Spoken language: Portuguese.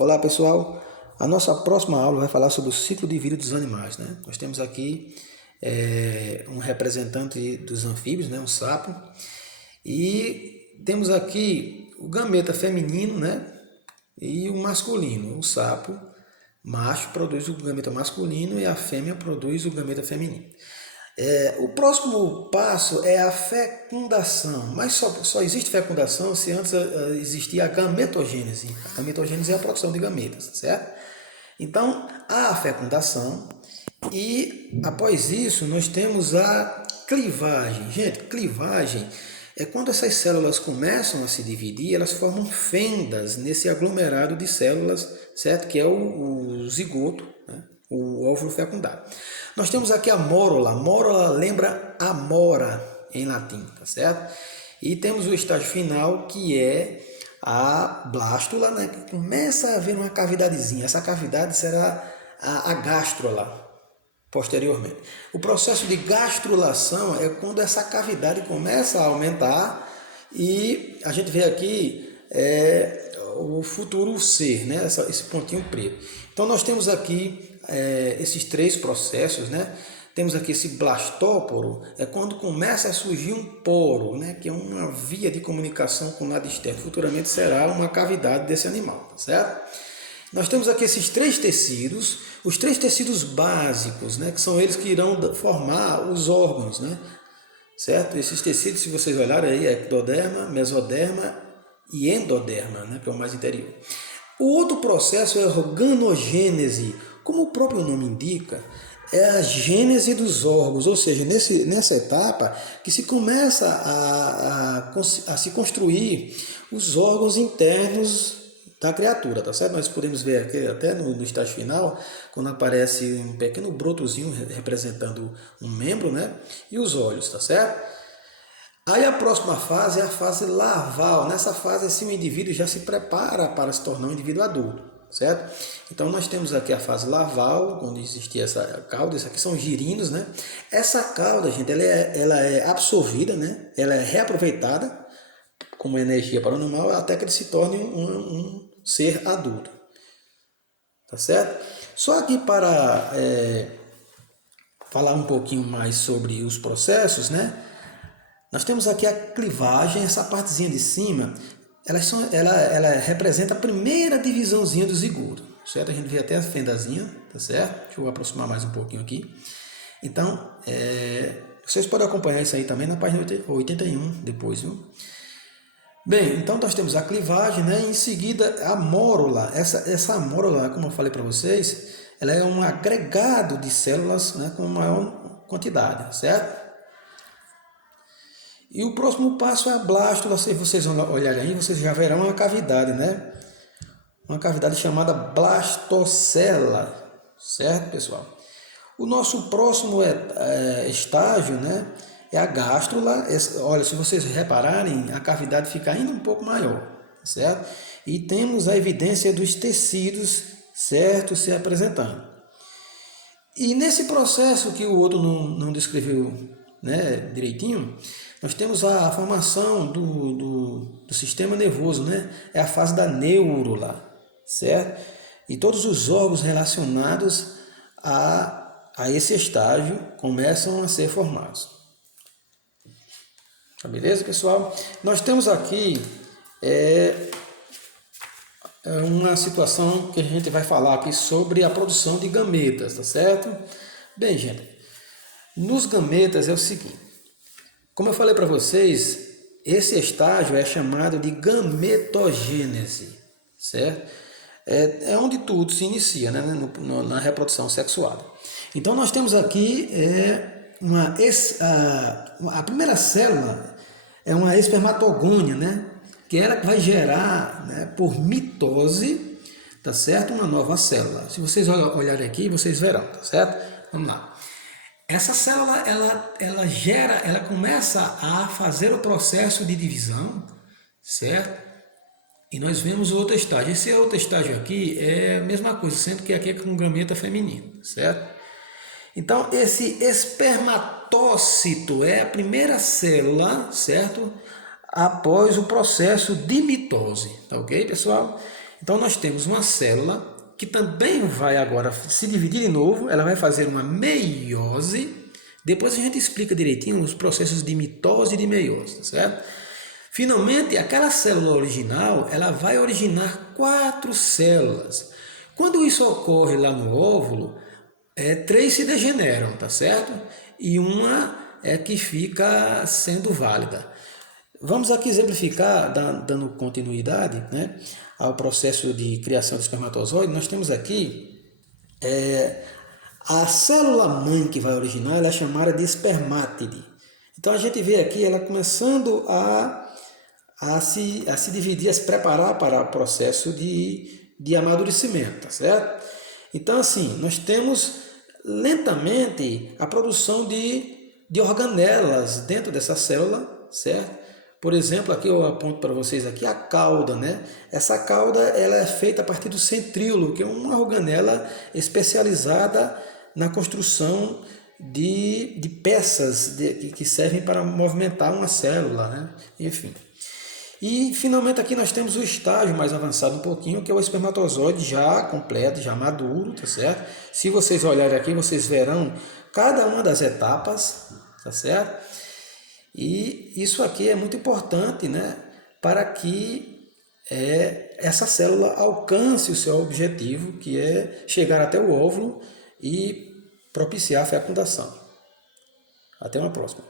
Olá pessoal, a nossa próxima aula vai falar sobre o ciclo de vida dos animais, né? Nós temos aqui um representante dos anfíbios, né? Um sapo, e temos aqui o gameta feminino, né? E o masculino. O sapo macho produz o gameta masculino e a fêmea produz o gameta feminino. O próximo passo é a fecundação, mas só existe fecundação se antes existia a gametogênese. A gametogênese é a produção de gametas, certo? Então, há a fecundação e após isso nós temos a clivagem. Gente, clivagem é quando essas células começam a se dividir, elas formam fendas nesse aglomerado de células, certo? Que é o zigoto, né? O óvulo fecundado. Nós temos aqui a mórula. Mórula lembra amora em latim, tá certo? E temos o estágio final que é a blástula, né? Que começa a haver uma cavidadezinha. Essa cavidade será a gástrula posteriormente. O processo de gastrulação é quando essa cavidade começa a aumentar e a gente vê aqui o futuro ser, né? Esse pontinho preto. Então nós temos aqui esses três processos, né? Temos aqui esse blastóporo, é quando começa a surgir um poro, né? Que é uma via de comunicação com o lado externo. Futuramente será uma cavidade desse animal, tá certo? Nós temos aqui esses três tecidos, os três tecidos básicos, né? Que são eles que irão formar os órgãos, né? Certo? Esses tecidos, se vocês olharem aí, é ectoderma, mesoderma e endoderma, né? Que é o mais interior. O outro processo é a organogênese. Como o próprio nome indica, é a gênese dos órgãos, ou seja, nessa etapa que se começa a se construir os órgãos internos da criatura, tá certo? Nós podemos ver aqui até no estágio final, quando aparece um pequeno brotozinho representando um membro, né? E os olhos, tá certo? Aí a próxima fase é a fase larval. Nessa fase, assim, o indivíduo já se prepara para se tornar um indivíduo adulto, certo? Então nós temos aqui a fase larval, onde existe essa cauda, isso aqui são girinos, né? Essa cauda, gente, ela é absorvida, né? Ela é reaproveitada como energia para o animal até que ele se torne um ser adulto, tá certo? Só aqui para falar um pouquinho mais sobre os processos, né? Nós temos aqui a clivagem, essa partezinha de cima, ela representa a primeira divisãozinha do zigoto, certo? A gente vê até a fendazinha, tá certo? Deixa eu aproximar mais um pouquinho aqui. Então, vocês podem acompanhar isso aí também na página 81 depois, viu? Bem, então nós temos a clivagem, né? Em seguida a mórula. Essa mórula, como eu falei para vocês, ela é um agregado de células, né, com maior quantidade, certo? E o próximo passo é a blástula. Se vocês olharem aí, vocês já verão uma cavidade, né? Uma cavidade chamada blastocela, certo, pessoal? O nosso próximo estágio, né, é a gástrula. Olha, se vocês repararem, a cavidade fica ainda um pouco maior, certo? E temos a evidência dos tecidos, certo, se apresentando. E nesse processo que o outro não descreveu, né, direitinho, nós temos a formação do sistema nervoso, né? É a fase da neurula, certo? E todos os órgãos relacionados a esse estágio começam a ser formados. Tá beleza, pessoal? Nós temos aqui uma situação que a gente vai falar aqui sobre a produção de gametas, tá certo? Bem, gente, nos gametas é o seguinte, como eu falei para vocês, esse estágio é chamado de gametogênese, certo? É onde tudo se inicia, né, na reprodução sexuada. Então nós temos aqui a primeira célula é uma espermatogônia, né? Que ela vai gerar, né, por mitose, tá certo? Uma nova célula. Se vocês olharem aqui, vocês verão, tá certo? Vamos lá. Essa célula, ela começa a fazer o processo de divisão, certo? E nós vemos o outro estágio. Esse outro estágio aqui é a mesma coisa, sendo que aqui é com gameta feminino, certo? Então, esse espermatócito é a primeira célula, certo? Após o processo de mitose, tá ok, pessoal? Então nós temos uma célula que também vai agora se dividir de novo, ela vai fazer uma meiose. Depois a gente explica direitinho os processos de mitose e de meiose, tá certo? Finalmente, aquela célula original, ela vai originar 4 células. Quando isso ocorre lá no óvulo, 3 se degeneram, tá certo? E uma é que fica sendo válida. Vamos aqui exemplificar, dando continuidade, né, ao processo de criação do espermatozoide. Nós temos aqui a célula mãe que vai originar, ela é chamada de espermátide. Então a gente vê aqui ela começando a se dividir, a se preparar para o processo de amadurecimento, tá certo? Então assim, nós temos lentamente a produção de organelas dentro dessa célula, certo? Por exemplo, aqui eu aponto para vocês aqui a cauda, né? Essa cauda ela é feita a partir do centríolo, que é uma organela especializada na construção de peças que servem para movimentar uma célula, né? Enfim. E finalmente aqui nós temos o estágio mais avançado um pouquinho, que é o espermatozoide já completo, já maduro, tá certo? Se vocês olharem aqui, vocês verão cada uma das etapas, tá certo? E isso aqui é muito importante, né, para que essa célula alcance o seu objetivo, que é chegar até o óvulo e propiciar a fecundação. Até uma próxima.